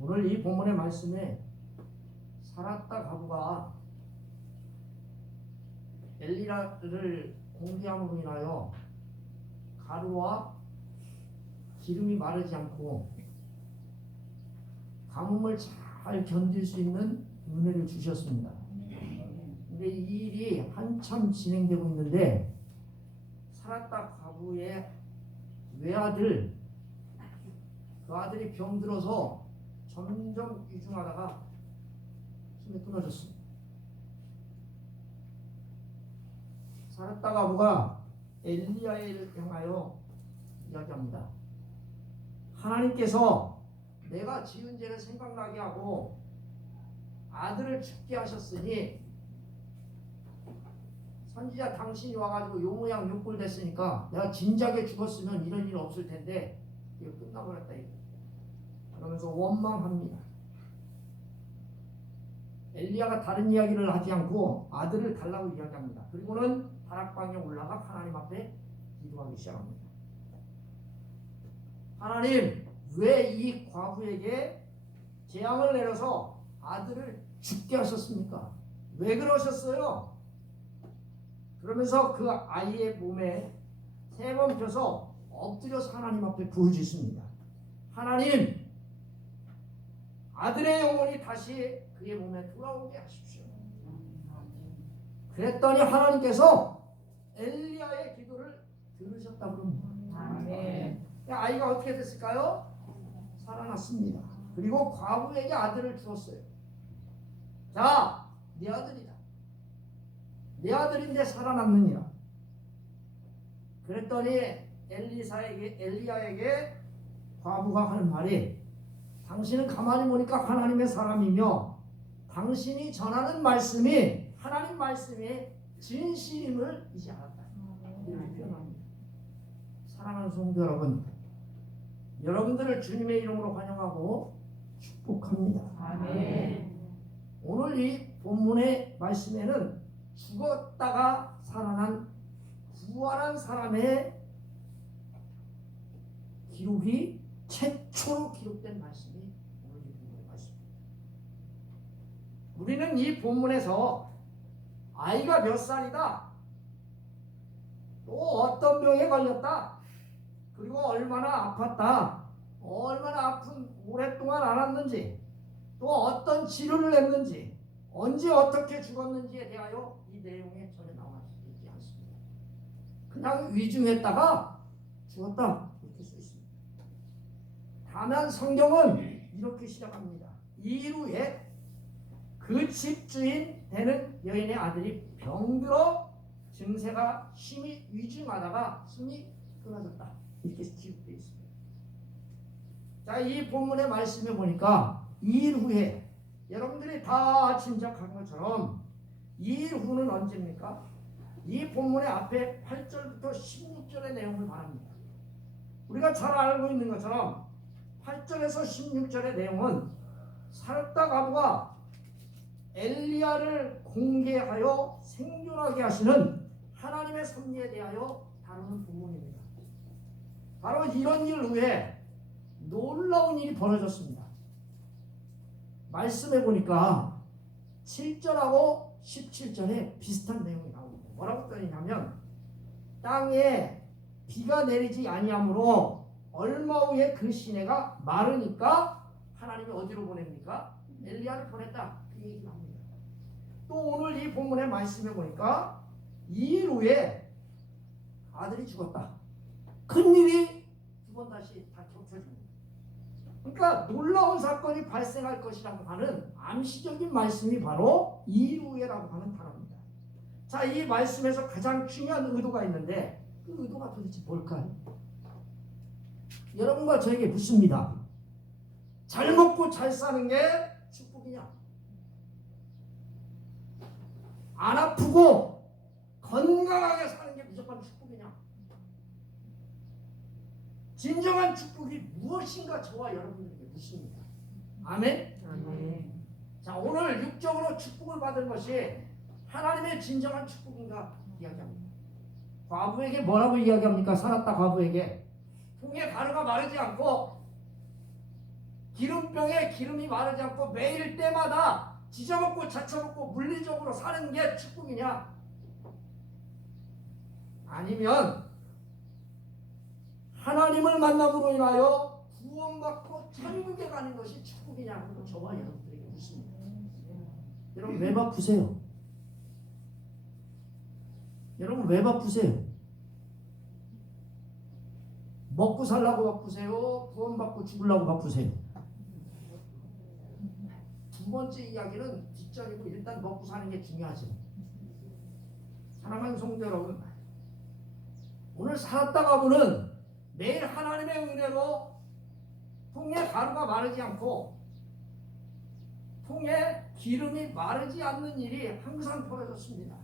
오늘 이 본문의 말씀에 사라다 과부가 엘리야를 공개함으로 인하여 가루와 기름이 마르지 않고 가뭄을 잘 견딜 수 있는 은혜를 주셨습니다. 근데 이 일이 한참 진행되고 있는데 사라다 과부의 외아들, 그 아들이 병들어서 점점 위중하다가 힘이 끊어졌습니다. 사라다 과부가 엘리야를 향하여 이야기합니다. 하나님께서 내가 지은 죄를 생각나게 하고 아들을 죽게 하셨으니 선지자 당신이 와가지고 요 모양 요 꼴 됐으니까 내가 진작에 죽었으면 이런 일 없을 텐데 이거 끝나버렸다 이거. 그러면서 원망합니다. 엘리야가 다른 이야기를 하지 않고 아들을 달라고 이야기합니다. 그리고는 다락방에 올라가 하나님 앞에 기도하기 시작합니다. 하나님, 왜 이 과부에게 재앙을 내려서 아들을 죽게 하셨습니까? 왜 그러셨어요? 그러면서 그 아이의 몸에 3번 펴서 엎드려서 하나님 앞에 부르짖습니다. 하나님, 아들의 영혼이 다시 그의 몸에 돌아오게 하십시오. 그랬더니 하나님께서 엘리야의 기도를 들으셨다고 합니다. 아멘. 아이가 어떻게 됐을까요? 살아났습니다. 그리고 과부에게 아들을 주었어요. 자, 네 아들이다. 네 아들인데 살아났느니라. 그랬더니 엘리야에게 과부가 하는 말이 당신은 가만히 보니까 하나님의 사람이며 당신이 전하는 말씀이 하나님 말씀의 진실임을 이제 알았다. 이렇게 표현합니다. 사랑하는 성도 여러분, 여러분들을 주님의 이름으로 환영하고 축복합니다. 아멘. 오늘 이 본문의 말씀에는 죽었다가 살아난 부활한 사람의 기록이 최초로 기록된 말씀이 오늘 이 본문의 말씀입니다. 우리는 이 본문에서 아이가 몇 살이다, 또 어떤 병에 걸렸다, 그리고 얼마나 아팠다, 얼마나 아픈 오랫동안 앓았는지, 또 어떤 치료를 했는지, 언제 어떻게 죽었는지에 대하여 이 내용에 전혀 나와 있지 않습니다. 그냥 위중했다가 죽었다 이렇게 써 있습니다. 다만 성경은 이렇게 시작합니다. 이 후에 그 집주인 되는 여인의 아들이 병들어 증세가 심히 위중하다가 숨이 끊어졌다 이렇게 기록되어 있습니다. 자, 이 본문의 말씀에 보니까 2일 후에 여러분들이 다 짐작한 것처럼 2일 후는 언제입니까? 이 본문의 앞에 8절부터 16절의 내용을 말합니다. 우리가 잘 알고 있는 것처럼 8절에서 16절의 내용은 사라다 과부가 엘리야를 공개하여 생존하게 하시는 하나님의 섭리에 대하여 다루는 본문입니다. 바로 이런 일 후에 놀라운 일이 벌어졌습니다. 말씀해 보니까 7절하고 17절에 비슷한 내용이 나옵니다. 뭐라고 써있냐면 땅에 비가 내리지 아니하므로 얼마 후에 그 시내가 마르니까 하나님이 어디로 보냅니까? 엘리야를 보냈다. 그 얘기를 합니다. 또 오늘 이 본문의 말씀해 보니까 2일 후에 아들이 죽었다. 큰일이 두 번 다시 다 겹쳐집니다. 그러니까 놀라운 사건이 발생할 것이라고 하는 암시적인 말씀이 바로 2일 후에라고 하는 단어입니다. 자, 이 말씀에서 가장 중요한 의도가 있는데 그 의도가 도대체 뭘까요? 여러분과 저에게 묻습니다. 잘 먹고 잘 사는 게 축복이냐? 안 아프고 건강하게 사는 게 무조건 축복이냐? 진정한 축복이 무엇인가 저와 여러분들에게 묻습니다. 아멘? 아멘. 자, 오늘 육적으로 축복을 받은 것이 하나님의 진정한 축복인가 이야기합니다. 과부에게 뭐라고 이야기합니까? 살았다 과부에게 통에 가루가 마르지 않고 기름병에 기름이 마르지 않고 매일 때마다 지져먹고 자쳐먹고 물리적으로 사는 게 축복이냐? 아니면 하나님을 만남으로 인하여 구원받고 천국에 가는 것이 축복이냐 하고 저와 여러분들에게 묻습니다. 여러분 왜 바쁘세요? 여러분 왜 바쁘세요? 먹고 살라고 바쁘세요? 구원받고 죽으려고 바쁘세요? 두 번째 이야기는 뒷전이고 일단 먹고 사는 게 중요하죠. 사랑하는 성도 여러분, 오늘 살았다가 보는 매일 하나님의 은혜로 통에 가루가 마르지 않고 통에 기름이 마르지 않는 일이 항상 벌어졌습니다.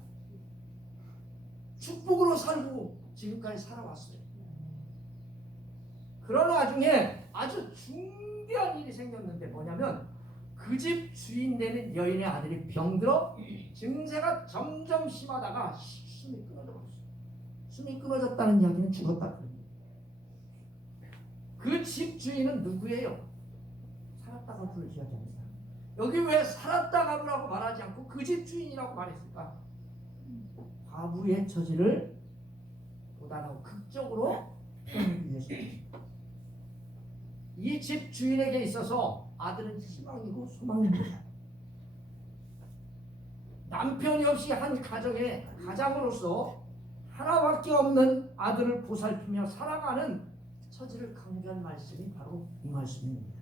축복으로 살고 지금까지 살아왔어요. 그러나 나중에 아주 중대한 일이 생겼는데 뭐냐면 그 집 주인 되는 여인의 아들이 병들어 증세가 점점 심하다가 숨이 끊어져 버렸어요. 숨이 끊어졌다는 이야기는 죽었다. 그 집 주인은 누구예요? 살았다가 부를 이야기합니다. 여기 왜 살았다가 부라고 말하지 않고 그 집 주인이라고 말했을까? 과부의 처지를 보다는 극적으로 표현하기 위해서입니다. 이 집 주인에게 있어서 아들은 희망이고 소망입니다. 남편이 없이 한 가정의 가장으로서 하나밖에 없는 아들을 보살피며 살아가는 처지를 강조한 말씀이 바로 이 말씀입니다.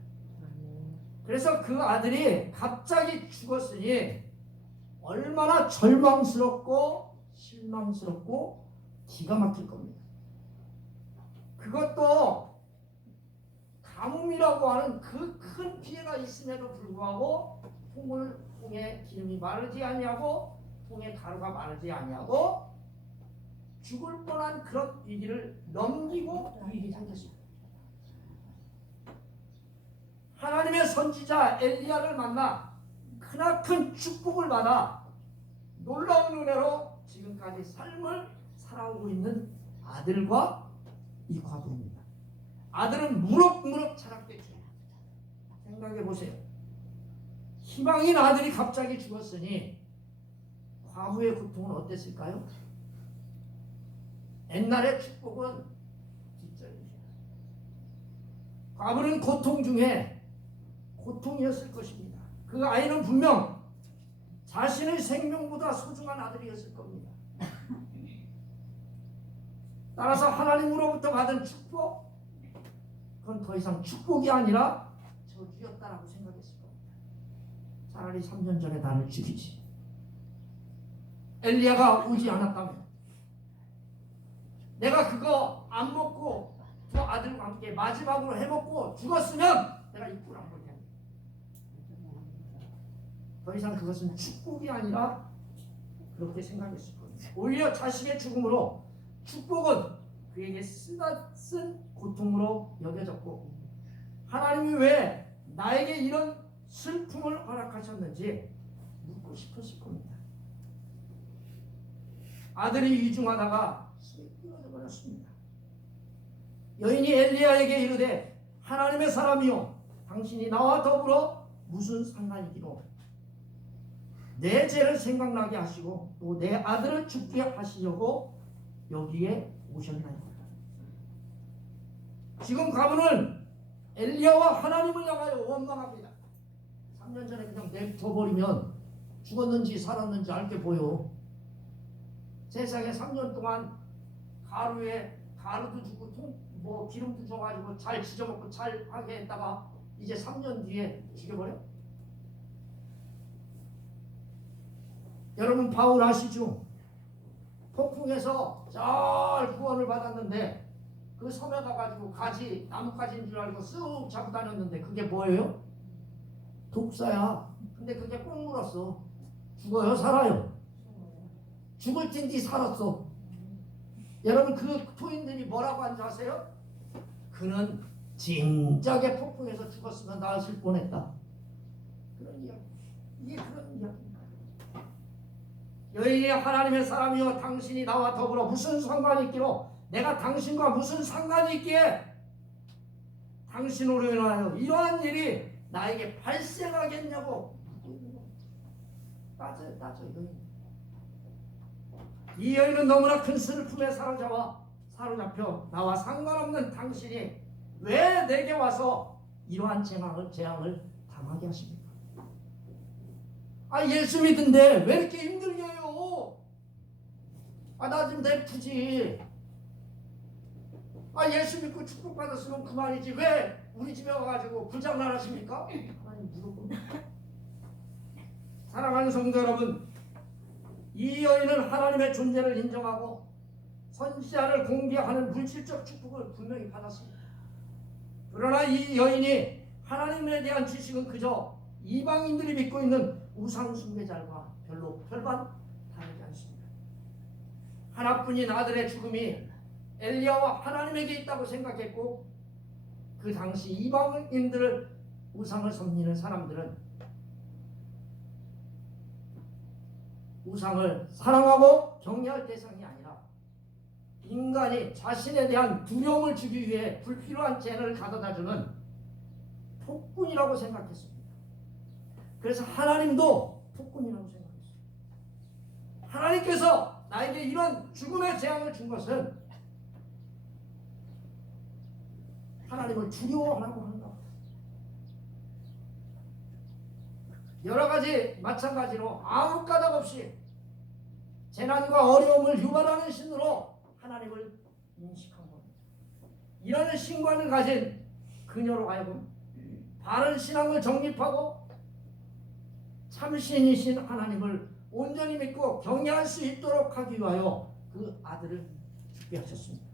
그래서 그 아들이 갑자기 죽었으니 얼마나 절망스럽고 실망스럽고 기가 막힐 겁니다. 그것도 가뭄이라고 하는 그 큰 피해가 있음에도 불구하고 통에 기름이 마르지 아니하고 통에 가루가 마르지 아니하고 죽을 뻔한 그런 위기를 넘기고 일이 생겼습니다. 하나님의 선지자 엘리야를 만나 크나큰 축복을 받아 놀라운 은혜로 지금까지 삶을 살아오고 있는 아들과 이 과부입니다. 아들은 무럭무럭 자랐겠죠. 생각해 보세요. 희망인 아들이 갑자기 죽었으니 과부의 고통은 어땠을까요? 옛날의 축복은 뒷전이죠. 과부는 고통 중에 고통이었을 것입니다. 그 아이는 분명 자신의 생명보다 소중한 아들이었을 겁니다. 따라서 하나님으로부터 받은 축복, 그건 더 이상 축복이 아니라 저주였다라고 생각했을 겁니다. 차라리 3년 전에 나를 죽이지. 엘리야가 오지 않았다면 내가 그거 안 먹고 두 아들과 함께 마지막으로 해먹고 죽었으면 내가 입구를 안 볼 텐데. 더 이상 그것은 축복이 아니라 그렇게 생각했을 겁니다. 오히려 자식의 죽음으로 축복은 그에게 쓴 고통으로 여겨졌고 하나님이 왜 나에게 이런 슬픔을 허락하셨는지 묻고 싶었을 겁니다. 아들이 이중하다가 숨이 끊어져 버렸습니다. 여인이 엘리야에게 이르되 하나님의 사람이요 당신이 나와 더불어 무슨 상관이기로 내 죄를 생각나게 하시고 또 내 아들을 죽게 하시려고 여기에 오셨나이다. 지금 가문은 엘리야와 하나님을 향하여 원망합니다. 3년 전에 그냥 내버려버리면 죽었는지 살았는지 알게 보여. 세상에 3년 동안 가루도 주고 기름도 줘가지고 잘 지져먹고 잘 하게 했다가 이제 3년 뒤에 죽여버려? 여러분 바울 아시죠? 폭풍에서 잘 구원을 받았는데 그 섬에 가가지고 나뭇가지인 줄 알고 쓱 잡고 다녔는데 그게 뭐예요? 독사야. 근데 그게 꼭 물었어. 죽어요? 살아요? 죽을 텐데 살았어. 여러분 그 토인들이 뭐라고 한지 아세요? 그는 진작에 폭풍에서 죽었으면 나았을 뻔했다. 그런 이야기. 이게 그런 이야기입니다. 여인이 하나님의 사람이여 당신이 나와 더불어 무슨 상관이 있기로 내가 당신과 무슨 상관이 있기에 당신으로 인하여 이러한 일이 나에게 발생하겠냐고 따져요. 이 여인은 너무나 큰 슬픔에 사로잡혀 나와 상관없는 당신이 왜 내게 와서 이러한 재앙을 당하게 하십니까? 예수 믿는데 왜 이렇게 힘들게 해요? 나 좀 냅두지. 예수 믿고 축복받았으면 그만이지. 왜 우리 집에 와가지고 불장난 하십니까? 하나님 무조건. 사랑하는 성도 여러분, 이 여인은 하나님의 존재를 인정하고 선지자를 공개하는 물질적 축복을 분명히 받았습니다. 그러나 이 여인이 하나님에 대한 지식은 그저 이방인들이 믿고 있는 우상 숭배자들과 별반 다르지 않습니다. 하나뿐인 아들의 죽음이 엘리야와 하나님에게 있다고 생각했고, 그 당시 이방인들을 우상을 섬기는 사람들은 우상을 사랑하고 경외할 대상이 아니라 인간이 자신에 대한 두려움을 주기 위해 불필요한 재능을 가져다주는 폭군이라고 생각했습니다. 그래서 하나님도 폭군이라고 생각했어요. 하나님께서 나에게 이런 죽음의 재앙을 준 것은 하나님을 두려워하라고 한다. 여러 가지 마찬가지로 아무 까닭 없이 재난과 어려움을 유발하는 신으로 하나님을 인식한 겁니다. 이런 신관을 가진 그녀로 하여금 바른 신앙을 정립하고 참신이신 하나님을 온전히 믿고 경외할 수 있도록 하기 위하여 그 아들을 죽게 하셨습니다.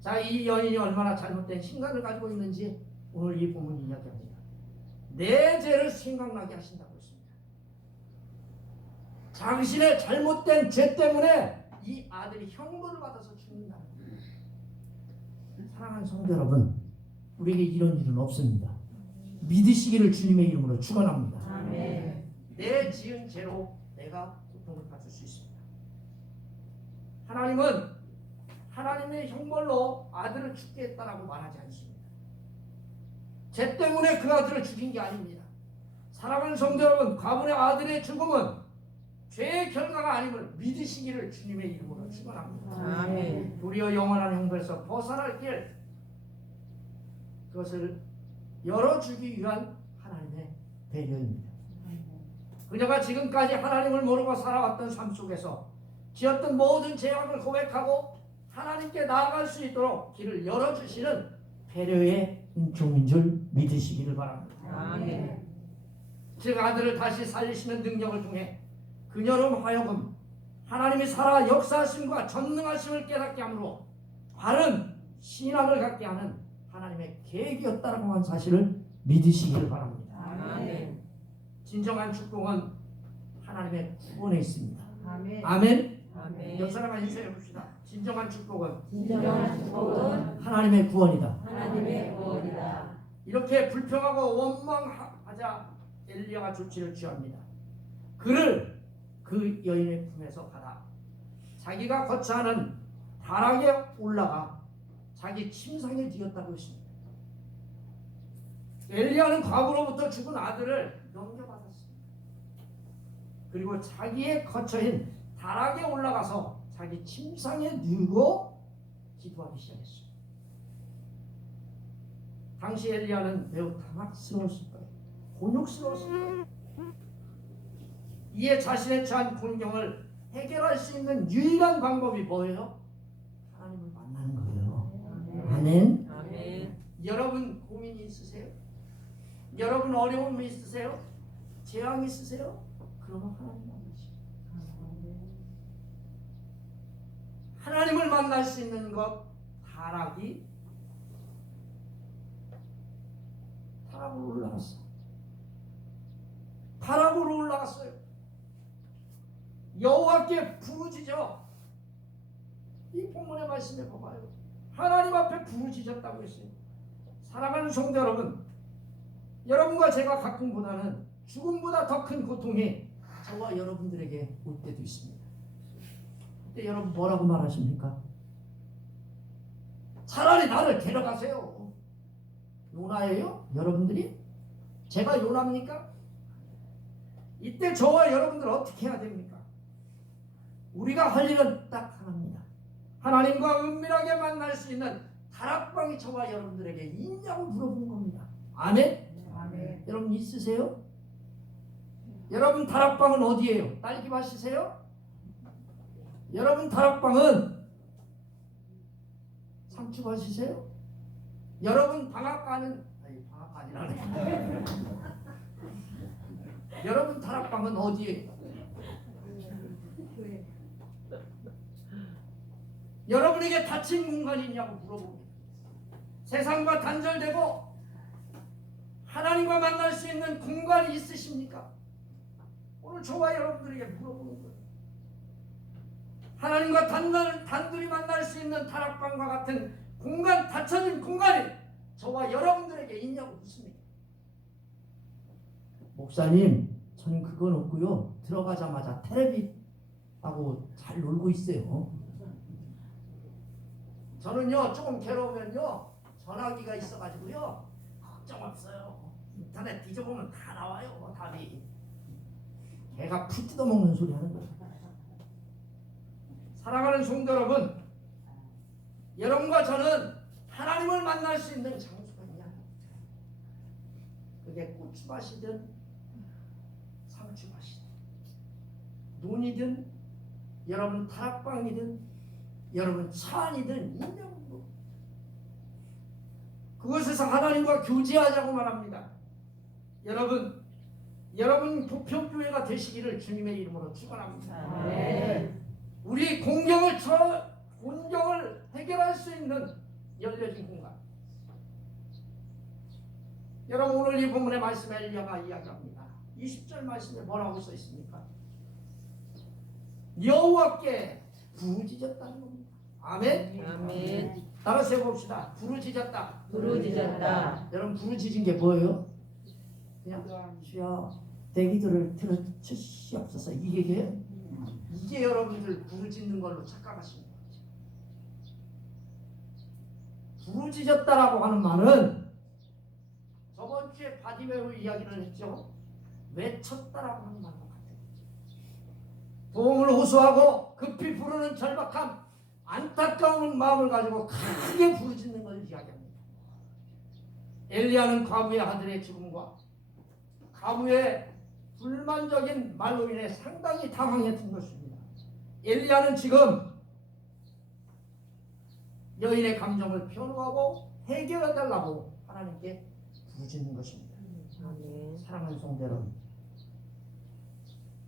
자, 이 여인이 얼마나 잘못된 신관을 가지고 있는지 오늘 이 본문이 이야기합니다. 내 죄를 생각나게 하신다고 했습니다. 당신의 잘못된 죄 때문에 이 아들이 형벌을 받아서 죽는다는 거예요. 사랑하는 성도 여러분, 우리에게 이런 일은 없습니다. 믿으시기를 주님의 이름으로 축원합니다. 아멘. 내 지은 죄로 내가 고통을 받을 수 있습니다. 하나님은 하나님의 형벌로 아들을 죽게 했다라고 말하지 않습니다. 죄 때문에 그 아들을 죽인 게 아닙니다. 사랑하는 성도 여러분, 가문의 아들의 죽음은 죄의 결과가 아님을 믿으시기를 주님의 이름으로 축원합니다. 아멘. 도리어 영원한 형벌에서 벗어날 길, 그것을 열어주기 위한 하나님의 배려입니다. 그녀가 지금까지 하나님을 모르고 살아왔던 삶 속에서 지었던 모든 죄악을 고백하고 하나님께 나아갈 수 있도록 길을 열어주시는 배려의 종인 줄 믿으시기를 바랍니다. 아멘. 즉 아들을 다시 살리시는 능력을 통해 그녀로 하여금 하나님이 살아 역사하심과 전능하심을 깨닫게 하므로 바른 신앙을 갖게 하는 하나님의 계획이었다라고 하는 사실을 믿으시기를 바랍니다. 아멘. 진정한 축복은 하나님의 구원에 있습니다. 아멘. 아멘. 아멘. 옆 사람 인사해 봅시다. 진정한 축복은 하나님의 구원이다. 하나님의 구원이다. 이렇게 불평하고 원망하자 엘리야가 조치를 취합니다. 그를 그 여인의 품에서 받아 자기가 거처하는 다락에 올라가 자기 침상에 뒤었다고 했습니다. 엘리야는 과거로부터 죽은 아들을 넘겨받았습니다. 그리고 자기의 거처인 다락에 올라가서 자기 침상에 누워 기도하기 시작했습니다. 당시 엘리야는 매우 당황스러웠을 거예요. 곤욕스러웠을 거예요. 이에 자신의 처한 곤경을 해결할 수 있는 유일한 방법이 뭐예요? 하나님을 만나는 거예요. 아멘. 아멘. 여러분 고민이 있으세요? 여러분 어려움이 있으세요? 재앙이 있으세요? 그러면 하나님 만나시죠. 하나님을 만날 수 있는 것, 타락으로 올라갔어. 타락으로 올라갔어요. 여호와께 부르짖어. 이 본문의 말씀에 봐봐요. 하나님 앞에 부르짖었다고 했어요. 사랑하는 성도 여러분, 여러분과 제가 가끔보다는 죽음보다 더 큰 고통이 저와 여러분들에게 올 때도 있습니다. 그때 여러분 뭐라고 말하십니까? 차라리 나를 데려가세요. 요나예요? 여러분들이? 제가 요나입니까? 이때 저와 여러분들 어떻게 해야 됩니까? 우리가 할 일은 딱 하나입니다. 하나님과 은밀하게 만날 수 있는 다락방이 저와 여러분들에게 있냐고 물어본 겁니다. 아멘? 아멘. 여러분 있으세요? 여러분 다락방은 어디예요? 딸기 밭이세요? 여러분 다락방은 상추 밭이세요? 여러분 방앗간은 방앗간이라네. 여러분 다락방은 어디예요? 여러분에게 닫힌 공간이 있냐고 물어봅니다. 세상과 단절되고 하나님과 만날 수 있는 공간이 있으십니까? 오늘 저와 여러분들에게 물어보는 거예요. 하나님과 단둘이 만날 수 있는 다락방과 같은 공간, 닫혀진 공간이 저와 여러분들에게 있냐고 묻습니다. 목사님, 저는 그건 없고요. 들어가자마자 텔레비하고 잘 놀고 있어요. 저는요, 조금 괴로우면요, 전화기가 있어가지고요, 걱정 없어요. 인터넷 뒤져보면 다 나와요, 답이. 개가 풀 뜯어먹는 소리 하는 거예요. 사랑하는 성도 여러분, 여러분과 저는 하나님을 만날 수 있는 장소가 있냐? 그게 고추밭이든 상추밭이든 논이든 여러분 다락방이든 여러분 차 안이든 있냐고. 그곳에서 하나님과 교제하자고 말합니다. 여러분 부평교회가 되시기를 주님의 이름으로 축원합니다. 네. 우리 공경을 해결할 수 있는 열려진 공간. 여러분 오늘 이 본문의 말씀에 엘리야가 이야기합니다. 20절 말씀에 뭐라고 써 있습니까? 여호와께 부르짖었다는 겁니다. 아멘. 아멘. 따라서 해봅시다. 부르짖었다. 부르짖었다. 여러분 부르짖은 게 뭐예요? 그냥 주여 내 기도를 들어주시옵소서 이게 여러분들 부르짖는 걸로 착각하시는 거죠. 부르짖었다라고 하는 말은 저번 주에 바디메오 이야기를 했죠. 외쳤다라고 하는 말과 같아요. 도움을 호소하고 급히 부르는 절박함, 안타까운 마음을 가지고 크게 부르짖는 것을 이야기합니다. 엘리야는 과부의 아들의 죽음과 과부의 불만적인 말로 인해 상당히 당황했던 것입니다. 엘리야는 지금 여인의 감정을 변호하고 해결해달라고 하나님께 부르짖는 것입니다. 사랑하는 성도 여러분,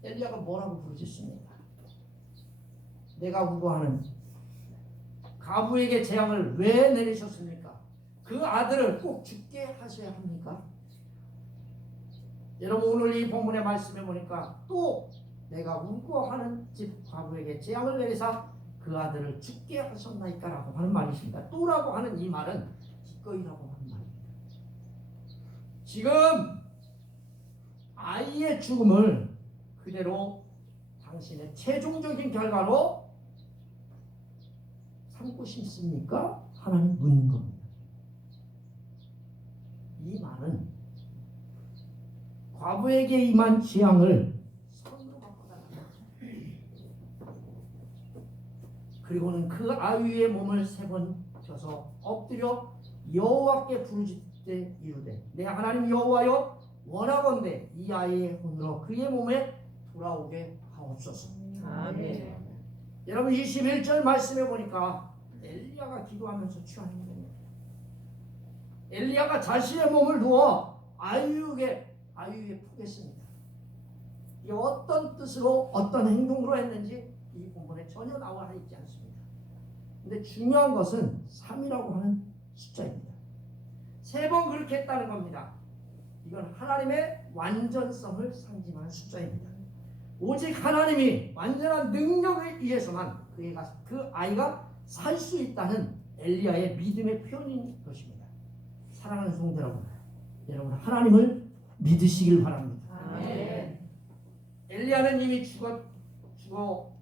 엘리야가 뭐라고 부르짖습니까? 내가 구하는 과부에게 재앙을 왜 내리셨습니까? 그 아들을 꼭 죽게 하셔야 합니까? 여러분 오늘 이 본문의 말씀에 보니까 또 내가 울고하는 집 과부에게 재앙을 내리사 그 아들을 죽게 하셨나이까 라고 하는 말이십니다. 또라고 하는 이 말은 기꺼이라고 하는 말입니다. 지금 아이의 죽음을 그대로 당신의 최종적인 결과로 삼고 싶습니까? 하나님 묻는 겁니다. 이 말은 과부에게 임한 재앙을 선으로 바꿔달라. 그리고는 그 아이의 몸을 3번 펴서 엎드려 여호와께 부르짖되 이르되 내 하나님 여호와여 원하건대 이 아이의 혼으로 그의 몸에 돌아오게 하옵소서. 아멘. 여러분 21절 말씀해 보니까 엘리야가 기도하면서 취한 행동입니다. 엘리야가 자신의 몸을 누워 아이유에 푸겠습니다. 이 어떤 뜻으로 어떤 행동으로 했는지 이 본문에 전혀 나와 있지 않습니다. 근데 중요한 것은 3이라고 하는 숫자입니다. 3번 그렇게 했다는 겁니다. 이건 하나님의 완전성을 상징하는 숫자입니다. 오직 하나님이 완전한 능력에 의해서만 그 아이가 살 수 있다는 엘리야의 믿음의 표현인 것입니다. 사랑하는 성도 여러분 하나님을 믿으시길 바랍니다. 아멘. 엘리야는 이미 죽어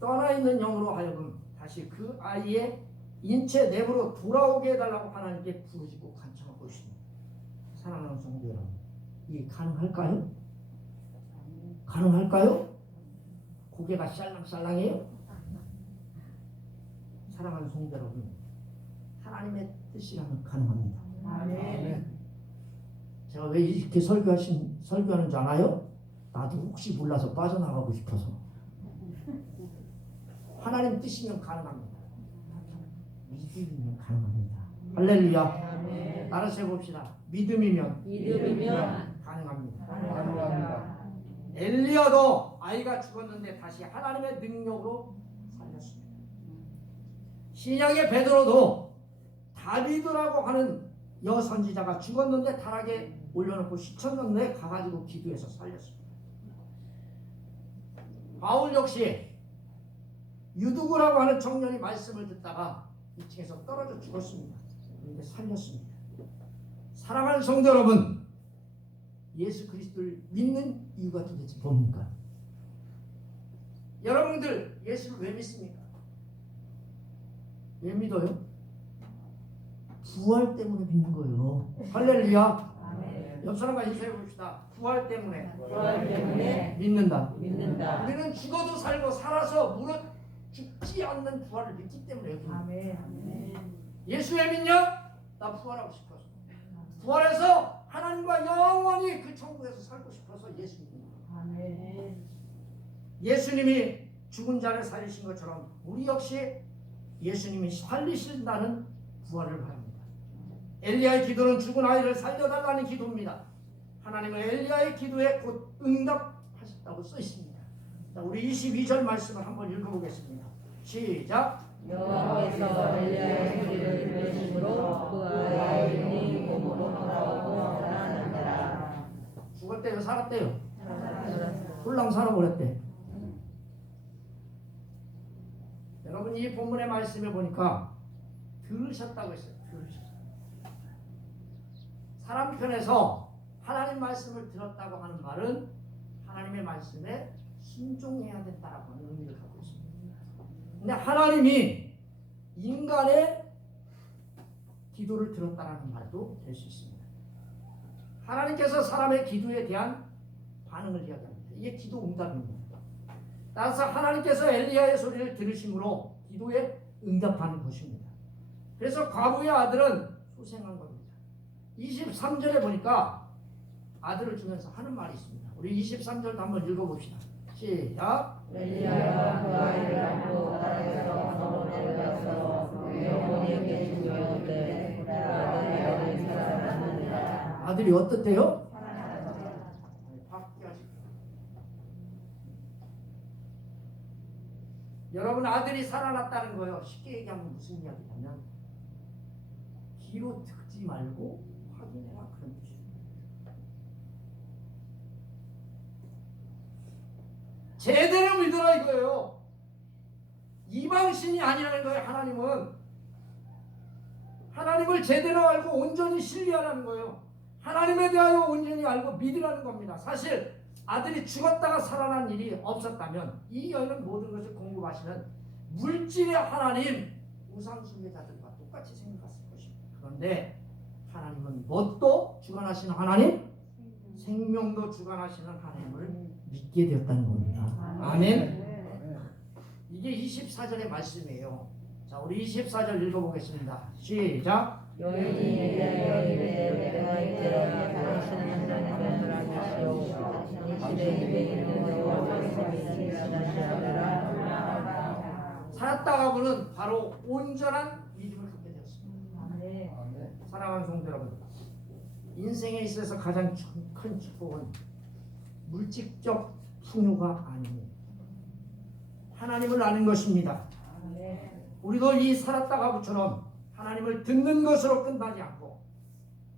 떠나 있는 영으로 하여금 다시 그 아이의 인체 내부로 돌아오게 해달라고 하나님께 부르짖고 간청하고 있습니다. 사랑하는 성도 여러분, 이게 가능할까요? 가능할까요? 고개가 쌀랑쌀랑해요? 사랑하는 성도 여러분, 하나님의 뜻이라면 가능합니다. 아멘. 제가 왜 이렇게 설교하는 줄 아나요? 나도 혹시 몰라서 빠져나가고 싶어서. 하나님 뜻이면 가능합니다. 믿음이면 가능합니다. 할렐루야. 아멘. 따라서 해봅시다. 믿음이면 믿음이면 가능합니다. 가능합니다. 엘리야도 아이가 죽었는데 다시 하나님의 능력으로 살렸습니다. 신약의 베드로도 다비드라고 하는 여선지자가 죽었는데 타락에 올려놓고 시쳤는데 가가지고 기도해서 살렸습니다. 바울 역시 유두구라고 하는 청년이 말씀을 듣다가 2층에서 떨어져 죽었습니다. 그런데 살렸습니다. 사랑하는 성도 여러분, 예수 그리스도를 믿는 이유가 도대체 뭡니까? 여러분들 예수를 왜 믿습니까? 왜 믿어요? 부활 때문에 믿는 거예요. 할렐루야. 아멘. 옆 사람과 인사해 봅시다. 부활 때문에 부활 때문에 믿는다. 믿는다. 우리는 죽어도 살고 살아서 무릇 죽지 않는 부활을 믿기 때문에 여기 아멘. 예수 왜 믿냐? 나 부활하고 싶어서. 부활해서 하나님과 영원히 그 천국에서 살고 싶어서 예수 믿는 거예요. 아멘. 예수님이 죽은 자를 살리신 것처럼 우리 역시 예수님이 살리신다는 부활을 바랍니다. 엘리야의 기도는 죽은 아이를 살려달라는 기도입니다. 하나님은 엘리야의 기도에 곧 응답하셨다고 써 있습니다. 자, 우리 22절 말씀을 한번 읽어보겠습니다. 시작. 여호와께서 엘리야의 기도를 들으심으로 그 아이의 몸으로 돌아오고 살아난다. 죽었대요, 살았대요? 살았어. 홀랑 살아버렸대. 여러분 이 본문의 말씀에 보니까 들으셨다고 했어요. 들으셨어요. 사람 편에서 하나님 말씀을 들었다고 하는 말은 하나님의 말씀에 순종해야 된다라고 하는 의미를 갖고 있습니다. 근데 하나님이 인간의 기도를 들었다라는 말도 될 수 있습니다. 하나님께서 사람의 기도에 대한 반응을 이야기합니다. 이게 기도 응답입니다. 따라서 하나님께서 엘리야의 소리를 들으심으로 기도에 응답하는 것입니다. 그래서 과부의 아들은 소생한 겁니다. 23절에 보니까 아들을 주면서 하는 말이 있습니다. 우리 23절도 한번 읽어봅시다. 시작. 엘리야가 그 아이를 안고 바다에서 서로 내려가서 그 영혼에게 죽였는데 그 아들이 어린 살아났느니라. 아들이 어떻대요? 여러분 아들이 살아났다는 거예요. 쉽게 얘기하면 무슨 이야기냐면 귀로 듣지 말고 확인해라 그런 뜻입니다. 제대로 믿어라 이거예요. 이방신이 아니라는 거예요. 하나님은 하나님을 제대로 알고 온전히 신뢰하라는 거예요. 하나님에 대하여 온전히 알고 믿으라는 겁니다. 사실 아들이 죽었다가 살아난 일이 없었다면 이 여인은 모든 것을 공급하시는 물질의 하나님 우상 숭배자들과 똑같이 생각했을 것입니다. 그런데 하나님은 뭣도 주관하시는 하나님, 생명도 주관하시는 하나님을 믿게 되었다는 겁니다. 아멘. 이게 24절의 말씀이에요. 자, 우리 24절 읽어보겠습니다. 시작. 여인이 엘리야의 이르되 내가 이때라 당신은 하나님의 사람이시오 이 시대에 있는 여호와께서 믿으시라 다시 하더라. 살았다가고는 바로 온전한 믿음을 갖게 되었습니다. 사랑하는 성도 여러분, 인생에 있어서 가장 큰 축복은 물질적 풍요가 아닙니다. 하나님을 아는 것입니다. 우리도 이 살았다가부처럼 하나님을 듣는 것으로 끝나지 않고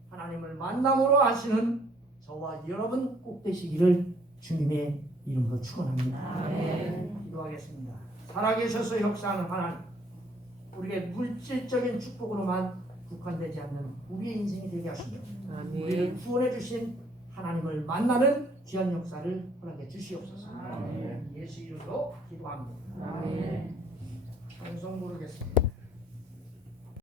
하나님을 만남으로 아시는 저와 여러분 꼭 되시기를 주님의 이름으로 축원합니다. 아멘. 기도하겠습니다. 살아계셔서 역사하는 하나님, 우리에게 물질적인 축복으로만 국한되지 않는 우리의 인생이 되게 하시며 우리를 구원해 주신 하나님을 만나는 귀한 역사를 허락해 주시옵소서. 예수 이름으로 기도합니다. 아멘. 찬송 부르겠습니다.